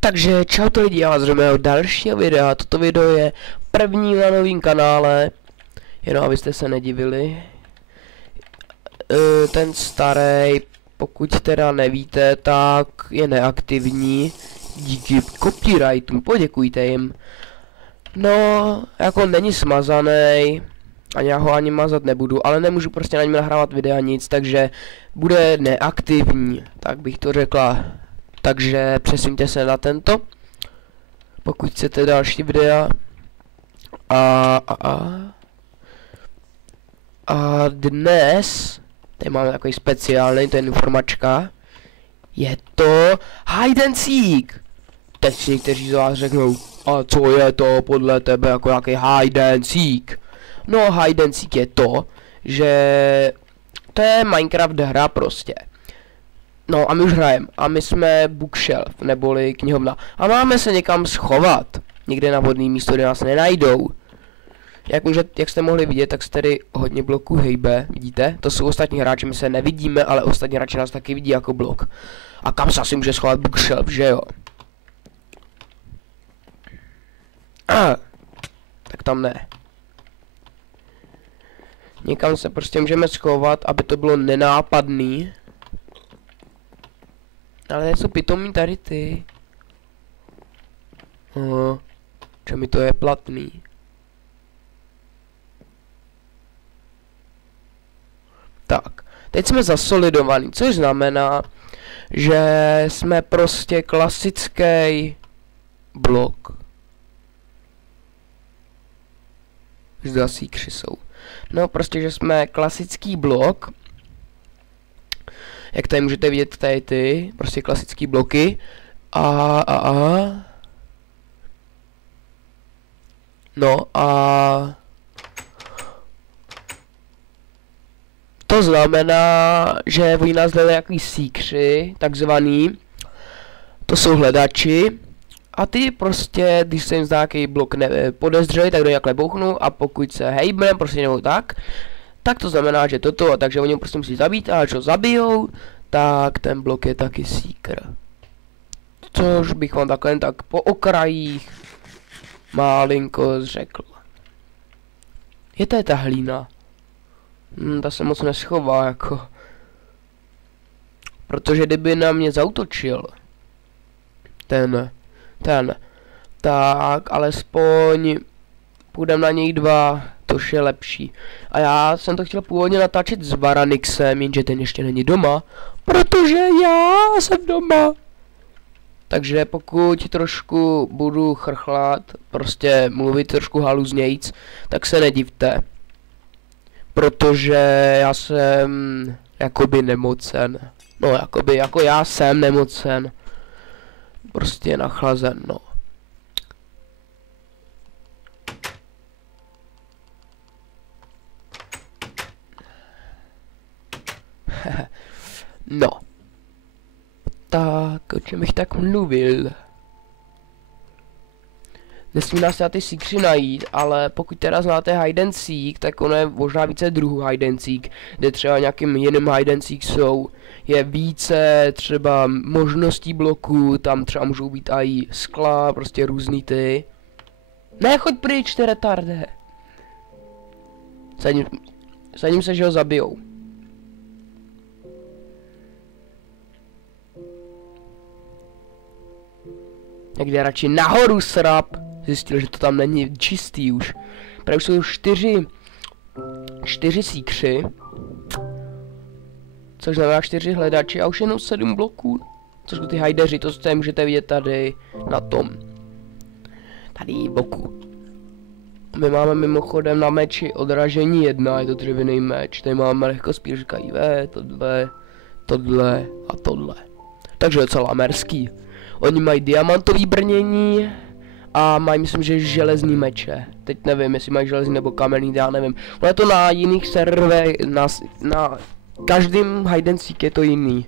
Takže čau lidi, já vás z mého dalšího videa. Toto video je první na novém kanále, jenom abyste se nedivili. Ten starý, pokud teda nevíte, tak je neaktivní díky copyrightům, poděkujte jim. No, jako není smazaný, ani já ho ani mazat nebudu, ale nemůžu prostě na něm nahrávat videa nic, takže bude neaktivní, tak bych to řekla. Takže přesuňte se na tento, pokud chcete další videa. A dnes, tady máme takový speciální, to je informačka, je to hide and seek. Teď si někteří z vás řeknou, a co je to podle tebe jako nějaký hide and seek? No, hide and seek je to, že to je Minecraft hra prostě. No a my už hrajeme a my jsme bookshelf, neboli knihovna. A máme se někam schovat, někde na vhodný místo, kde nás nenajdou. Jak jste mohli vidět, tak se tady hodně bloků hejbe, vidíte? To jsou ostatní hráči, my se nevidíme, ale ostatní hráči nás taky vidí jako blok. A kam se asi může schovat bookshelf, že jo? Tak tam ne. Někam se prostě můžeme schovat, aby to bylo nenápadný. Ale jsou pitomí tady ty. Čo mi to je platný. Tak, teď jsme zasolidovaní, což znamená, že jsme prostě klasický blok. Zda síkři jsou. No prostě, že jsme klasický blok. Jak tady můžete vidět, tady ty, prostě klasický bloky. No a to znamená, že oni nás hledají jaký síkři, takzvaný. To jsou hledači. A ty prostě, když se jim zdá nějaký blok podezřelý, tak do nějaké bouchnou a pokud se hejbnem, prostě nebo tak to znamená, že toto, takže oni prostě musí zabít a až ho zabijou, tak ten blok je taky seeker. Což bych vám takhle tak po okrajích malinko řekl. Je to ta hlína. Ta se moc neschová jako. Protože kdyby na mě zautočil ten, tak alespoň půjdem na něj dva, tož je lepší. A já jsem to chtěl původně natáčet s Varanixem, jenže ten ještě není doma, protože já jsem doma. Takže pokud trošku budu chrchlat, prostě mluvit trošku haluznějc, tak se nedivte. Protože já jsem jakoby nemocen. No jakoby, jako já jsem nemocen. Prostě nachlazen, no. No. Tak, o čem bych tak mluvil? Nesmí nás ty síkři najít, ale pokud teda znáte hide and seek, tak ono je možná více druhů hide and seek, kde třeba nějakým jiným hide and seek je více třeba možností bloků, tam třeba můžou být i skla, prostě různý ty. Ne, choď pryč, ty retarde. Sadím se, že ho zabijou. Někde radši nahoru srap. Zjistil, že to tam není čistý už. Právě už jsou čtyři síkři. Což znamená 4 hledači a už jenom 7 bloků. Což jsou ty hajdeři, to tady můžete vidět tady na tom. Tady boku. My máme mimochodem na meči odražení 1, je to dřevěný meč. Tady máme lehkospířka IV, tohle a tohle. Takže docela merský. Oni mají diamantový brnění a mají, myslím, že železný meče. Teď nevím, jestli mají železný nebo kamenný, já nevím. No je to na jiných serverech, na každým hide and seek je to jiný.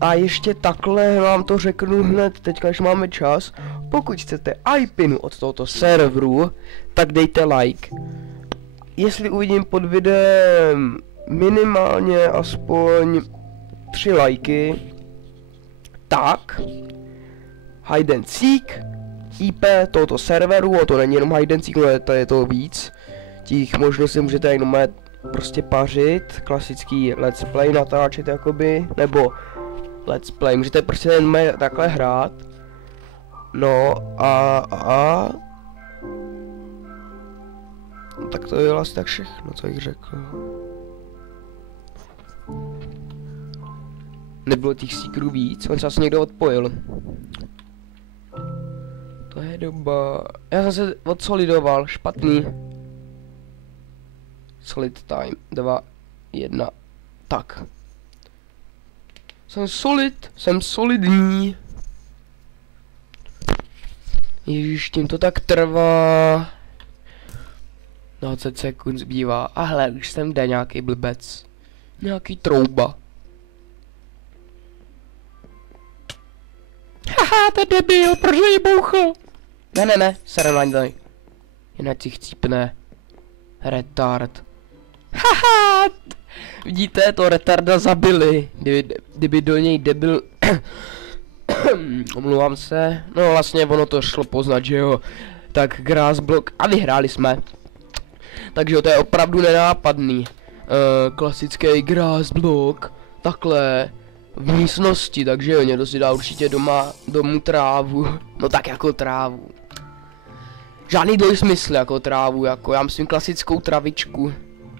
A ještě takhle vám to řeknu hned, teďka, když máme čas. Pokud chcete IPinu od tohoto serveru, tak dejte like. Jestli uvidím pod videem minimálně aspoň 3 lajky, tak hide and seek, IP tohoto serveru, a to není jenom hide and seek, ale to je to víc. Těch možností můžete jenom prostě pařit, klasický let's play natáčet jakoby, nebo let's play, můžete prostě jen takhle hrát. No a no, tak to je vlastně tak všechno, co jich řekl. Nebylo těch seekerů víc, on se asi někdo odpojil. To je doba. Já jsem se odsolidoval, špatný. Solid time, 2, 1, tak. Jsem solidní. Ježiš, tím to tak trvá. 20 sekund zbývá. A hle, už jsem jde nějaký blbec. Nějaký trouba. Haha, to je debil, proč ji bouchl? Ne, sere na něj. Jinak si chcípne. Retard. Haha, vidíte, to retarda zabili. Kdyby do něj debil... Omlouvám se. No vlastně ono to šlo poznat, že jo. Tak Grassblock a vyhráli jsme. Takže to je opravdu nenápadný. Klasický Grassblock. Takhle. V místnosti, takže jo, někdo si dá určitě domů trávu. No tak jako trávu. Žádný dojsmysl jako trávu, jako já myslím klasickou travičku.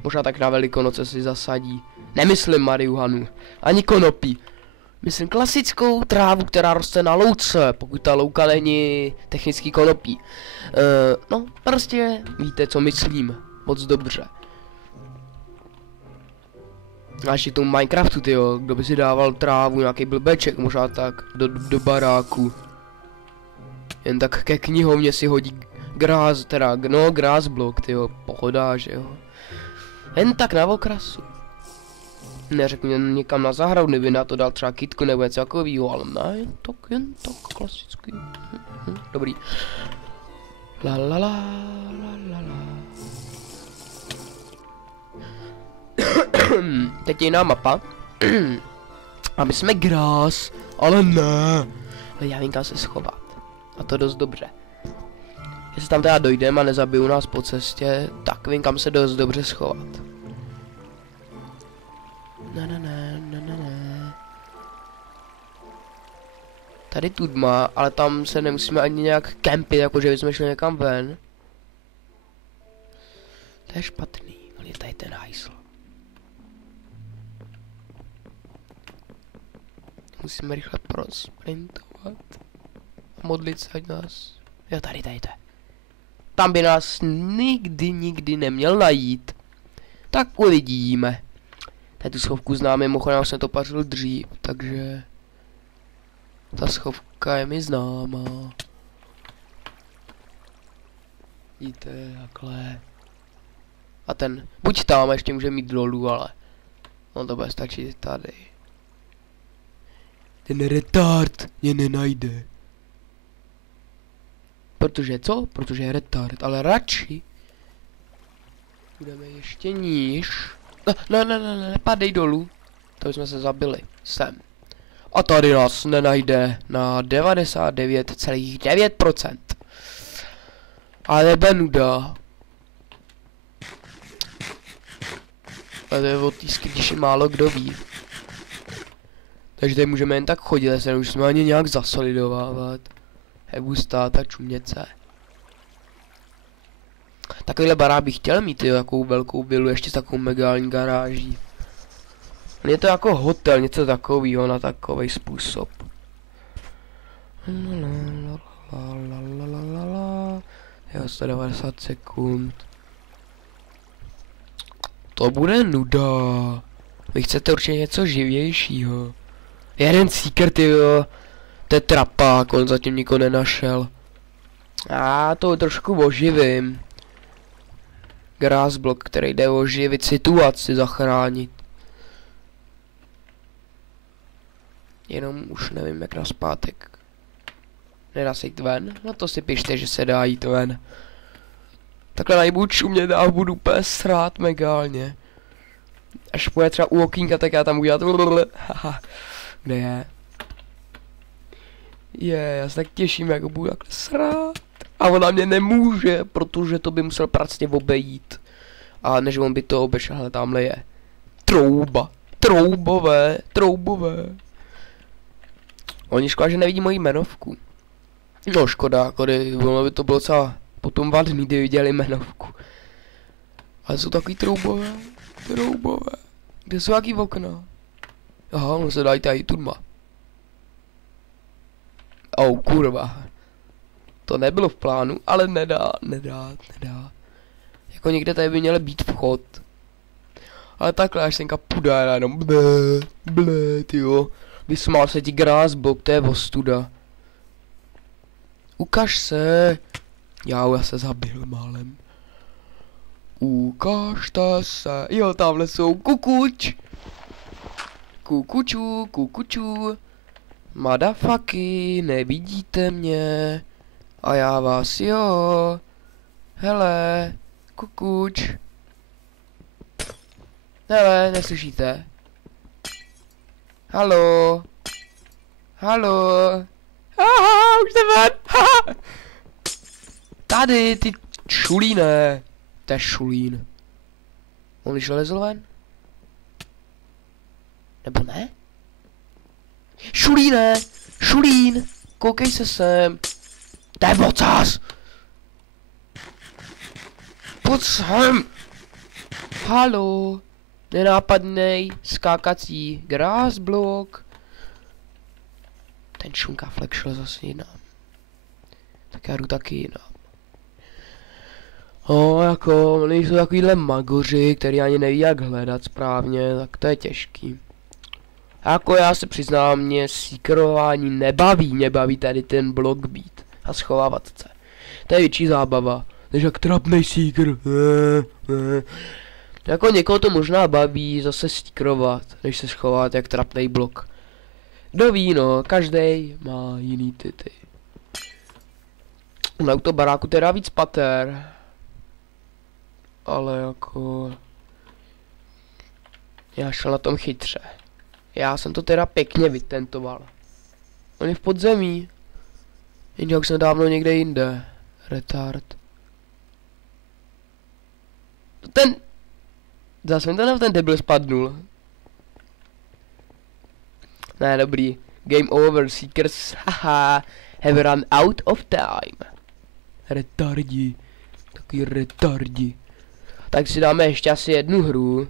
Možná tak na Velikonoce si zasadí. Nemyslím marihuanu, ani konopí. Myslím klasickou trávu, která roste na louce, pokud ta louka není technický konopí. No, prostě víte, co myslím. Moc dobře. A ještě k tomu Minecraftu, tyjo, kdo by si dával trávu, nějaký blbeček, možná tak, do baráku. Jen tak ke knihovně si hodí Grassblock, tyjo, pohoda, že jo. Jen tak na okrasu. Neřekl mě někam na zahradu, kdyby na to dal třeba kytku nebo něco takovýho, ale ne, jen tak klasicky. Dobrý. La. Teď je jiná mapa. A my jsme Grass, ale ne. Já vím, kam se schovat. A to dost dobře. Jestli tam teda dojdeme a nezabijou nás po cestě, tak vím, kam se dost dobře schovat. Ne. Tady tudma, ale tam se nemusíme ani nějak kempit, jakože bychom šli někam ven. To je špatný, ale je tady ten hajsl. Musíme rychle prosprintovat. A modlit se, ať nás... Jo, tady to. Tam by nás nikdy neměl najít. Tak uvidíme. Tady tu schovku známe, mimochodem jsem to pařil dřív, takže... Ta schovka je mi známá. Vidíte, takhle. A ten, buď tam, ještě může mít dolů, ale... On to bude stačit tady. Ten retard mě nenajde. Protože co? Protože je retard, ale radši budeme ještě níž. Ne, padej dolů. To jsme se zabili. Sem. A tady nás nenajde na 99,9%. Ale nebe nuda. Ale to je o té skytiši málo kdo ví. Takže tady můžeme jen tak chodit, ale se nemusíme ani nějak zasolidovávat. Hebu stát a čumět se. Takovýhle barák bych chtěl mít, jo, jakou velkou vilu, ještě s takovou megální garáží. Je to jako hotel, něco takového na takový způsob. Jo, 190 sekund. To bude nuda. Vy chcete určitě něco živějšího. Jeden secret, jo. To je trapák, on zatím nikoho nenašel. A to trošku oživím. Grassblock, který jde oživit situaci, zachránit. Jenom už nevím, jak na zpátek. Nedá se jít ven? No to si pište, že se dá jít ven. Takhle najbudu čumě dál, budu úplně srát megálně. Až půjde třeba u okýnka, tak já tam udělat. Haha. Kde je? Já se tak těším, jak ho budu takhle srát. A ona mě nemůže, protože to by musel pracně obejít. A než on by to obešel, ale tamhle je trouba. Troubové. Oni škoda, že nevidí moji jmenovku. No škoda, ono by to bylo docela potom vadný, kdyby viděli jmenovku. Ale jsou takový troubové. Kde jsou jaký okna? Aha, ono se dají tady tudma. Oh, kurva. To nebylo v plánu, ale nedá. Jako někde tady by měl být vchod. Ale takhle, až senka půjde, jenom ble, tyjo. Vysmál se ti grásblok, to je ostuda. Ukaž se. Já se zabil málem. Ukažte se. Jo, tamhle jsou kukuč. Kukuču. Madafaky, nevidíte mě. A já vás, jo. Hele, kukuč. Hele, neslyšíte? Halo. Aha, už jste ven. Tady, ty šulíne. To je šulín. On když lezl ven? Nebo ne? Šulín. Koukej se sem. To je vocás. Pojď sem. Halo. Nenápadnej skákací grásblok. Ten šunkaflek šel zase jinam. Tak já jdu taky jinam. Jako, nejsou takovýhle magoři, který ani neví jak hledat správně, tak to je těžký. Jako já se přiznám, mě síkrování nebaví, mě baví tady ten blok být a schovávat se. To je větší zábava, než jak trapnej síkr. Jako někoho to možná baví zase síkrovat, než se schovat jak trapnej blok. Kdo ví, no, každej má jiný ty. Na to baráku teda víc pater. Ale jako... Já šel na tom chytře. Já jsem to teda pěkně vytentoval. On je v podzemí. Jenže už jsem dávno někde jinde. Retard. Ten... Zase mi ten debil spadnul. Ne, dobrý. Game over, Seekers, haha. Have run out of time. Retardi. Takový retardi. Tak si dáme ještě asi jednu hru.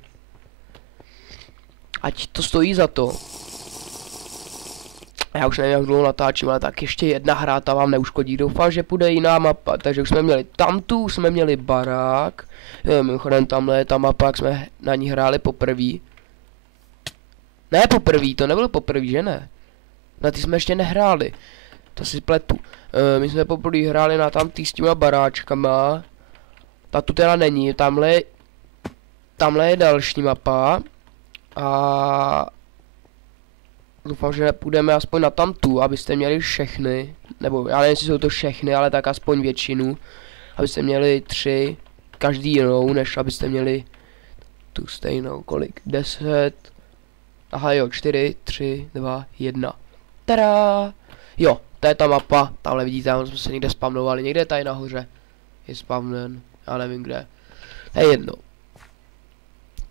Ať to stojí za to. Já už nevím, jak dlouho natáčím, ale tak ještě jedna hra, ta vám neuškodí. Doufám, že půjde jiná mapa. Takže už jsme měli tamtu, už jsme měli barák. Jo, mimochodem tamhle je ta mapa, jak jsme na ní hráli poprvé. Ne poprvé, to nebylo poprvé, že ne? Na ty jsme ještě nehráli. To si pletu. My jsme poprvé hráli na tamtý s těma baráčkama. Ta tu teda není, tamhle je další mapa. A doufám, že půjdeme aspoň na tamtu, abyste měli všechny. Nebo já nevím, jestli jsou to všechny, ale tak aspoň většinu. Abyste měli 3, každý jinou, než abyste měli tu stejnou. Kolik? 10. Aha jo, 4, 3, 2, 1. Tada! Jo, to je ta mapa. Tamhle vidíte, tam jsme se někde spamnovali. Někde tady nahoře je spamnen. Já nevím kde. To je jedno.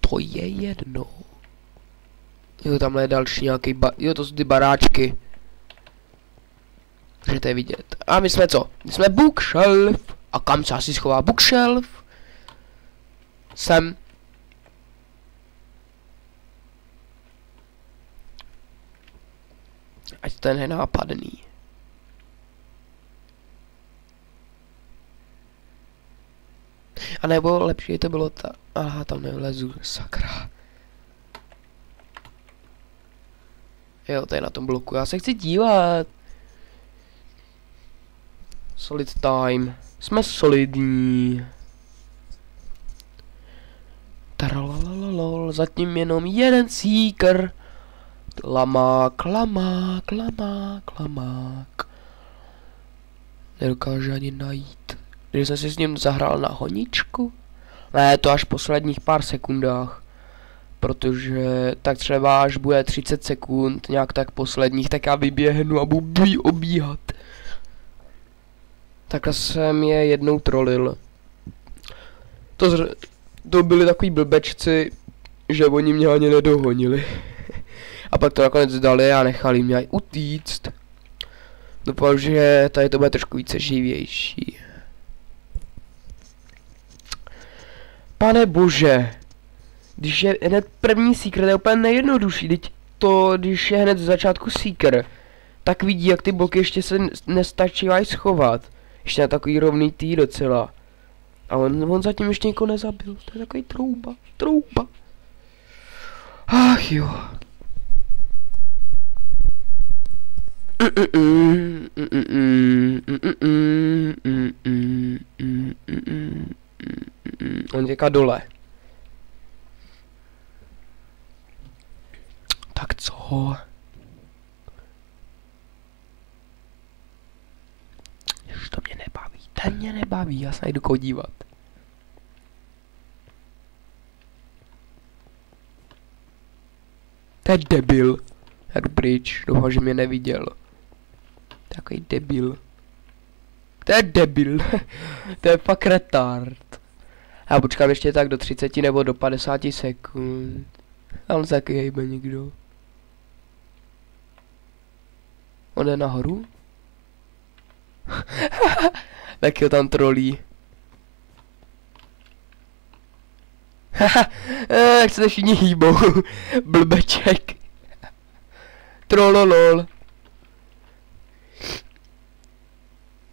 To je jedno. Jo, tamhle je další nějaký jo, to jsou ty baráčky. Můžete je vidět. A my jsme co? My jsme bookshelf. A kam se asi schová bookshelf? Sem. Ať ten je nápadný. A nebo lepší to bylo ta... Aha, tam nevlezu, sakra. Jo, to je na tom bloku, já se chci dívat. Solid time. Jsme solidní. Taralalalol, zatím jenom jeden seeker. Klamák. Nedokáže ani najít. Když jsem si s ním zahrál na honičku? Ne, to až v posledních pár sekundách. protože tak třeba až bude 30 sekund, nějak tak posledních, tak já vyběhnu a budu obíhat. Takhle jsem je jednou trolil. To byli takový blbečci, že oni mě ani nedohonili. A pak to nakonec dali a nechali mě utíct. Doufám, že tady to bude trošku více živější. Pane bože. Když je hned první secret, je úplně nejjednodušší. Teď to, když je hned z začátku secret, tak vidí, jak ty bloky ještě se nestačívají schovat. Ještě na takový rovný tý docela. A on zatím ještě někoho nezabil. To je takový trouba. Ach jo. On říká dole. Tak co? Už to mě nebaví. Ten mě nebaví, já se jdu kodívat. To je debil. Já jdu pryč, doufám, že mě neviděl. Takový debil. To je debil. To je fakt retard. Já počkám ještě tak do 30 nebo do 50 sekund. A on se taky hejbe někdo. On je nahoru? Tak ho tam trolí. Jak se všichni hýbou. Blbeček. Trololol.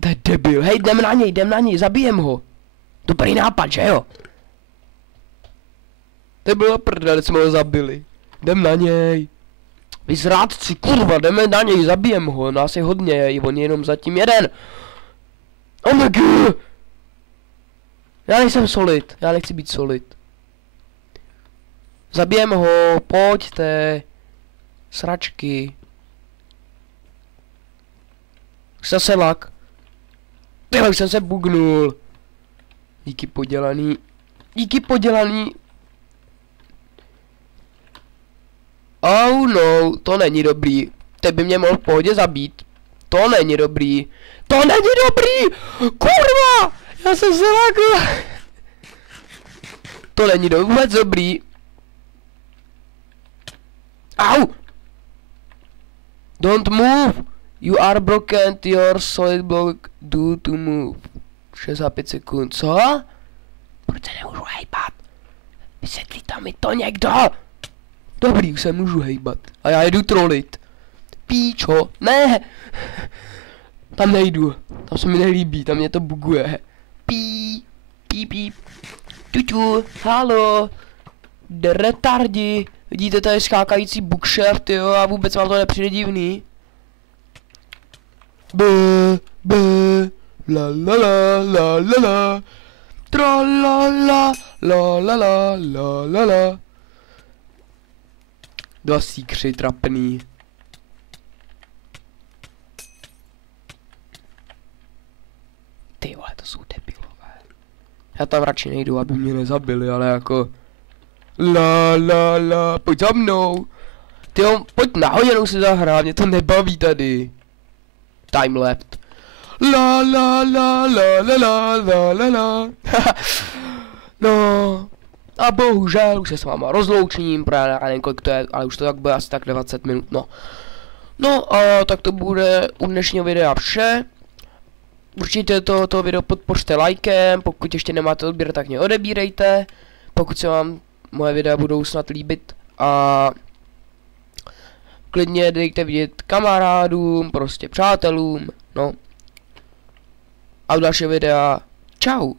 To je debil. Hej, jdem na něj, zabijem ho. Dobrý nápad, že jo? To bylo prdel, jsme ho zabili. Jdem na něj. Vy zrádci, kurva, jdeme na něj, zabijem ho. Nás je hodně, on je jenom zatím jeden. Oh my god. Já nejsem solid, já nechci být solid. Zabijem ho, pojďte. Sračky. Zase lak. Tyhle, už jsem se bugnul. Díky podělaný. Oh no, to není dobrý. Ty by mě mohl v pohodě zabít. To není dobrý. Kurva! Já jsem se lákl. To není vůbec dobrý. Au! Don't move. You are broken. Your solid block due to move. 65 sekund. Co? Proč se nemůžu hejbat? Vysvětlí tam mi to někdo. Dobrý, už se můžu hejbat. A já jdu trolit. Píčo, ne. Tam nejdu. Tam se mi nelíbí, tam mě to buguje. Píp. Tuťu, halo. Retardi. Vidíte, tady skákající bookshelf, jo, a vůbec vám to nepřijde divný. La la la la la la. Tra la la la la la la la la. Dva síkři trapný. Ty vole, to jsou debilové. Já tam radši nejdu, aby mě nezabili, ale jako... La, pojď za mnou. Tyjo, pojď na hodinou si zahrát, mě to nebaví tady. Time left. La. No. A bohužel už se s váma rozloučím, právě nevím, kolik to je, ale už to tak bude asi tak 20 minut, no. No a tak to bude u dnešního videa vše. Určitě toto video podpořte lajkem, pokud ještě nemáte odběr, tak mě odebírejte. Pokud se vám moje videa budou snad líbit a klidně dejte vidět kamarádům, prostě přátelům, no. A u dalšího videa, čau.